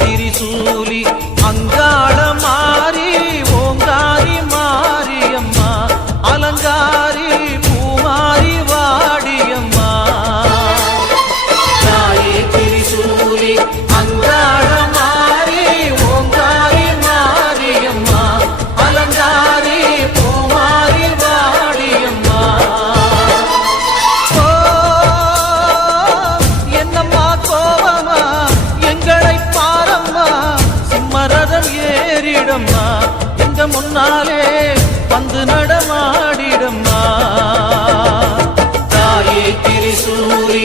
ചിരിസൂലി അങ്കാള ஏறிடம்மா எங்க முன்னாலே வந்து நடமாடிடம்மா. தாயே திரிசூரி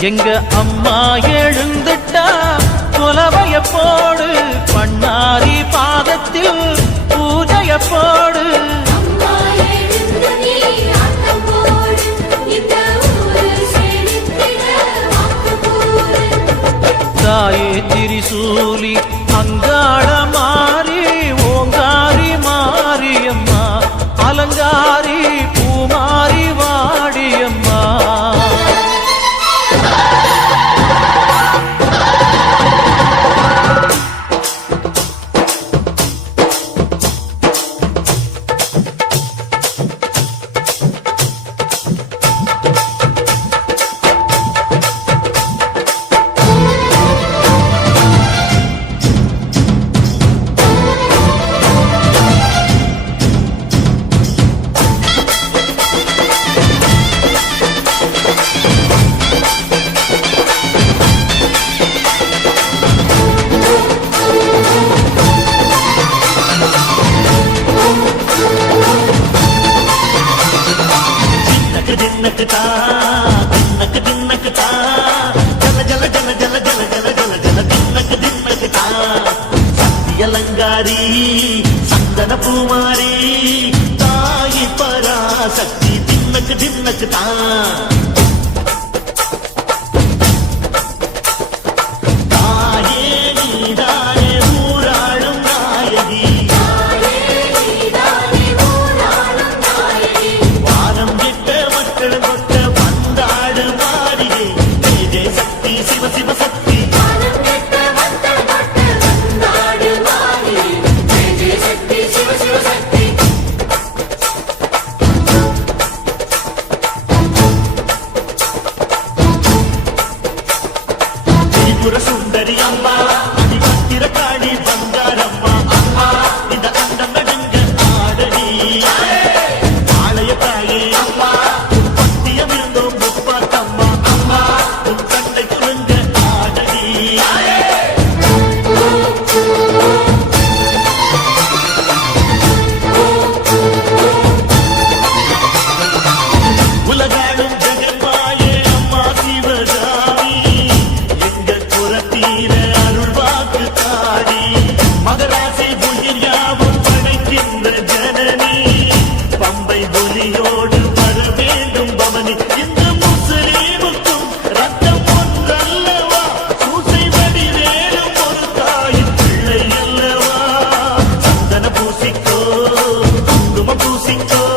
எங்க அம்மா எழுந்துட்டா குலவைய போடு பண்ணாரி பாதத்தில் பூஜைய போடு. தாயே திரிசூலி அங்காள மாறி ஓங்காரி மாரியம்மா அலங்காரி దిన్నక దిన్నకటా జల జల జల జల జల జల జల జల దిన్నక దిన్నకటా సత్యలంగారి సందన పూమారి తాయి పరాశక్తి దిన్నక దిన్నకటా vamos em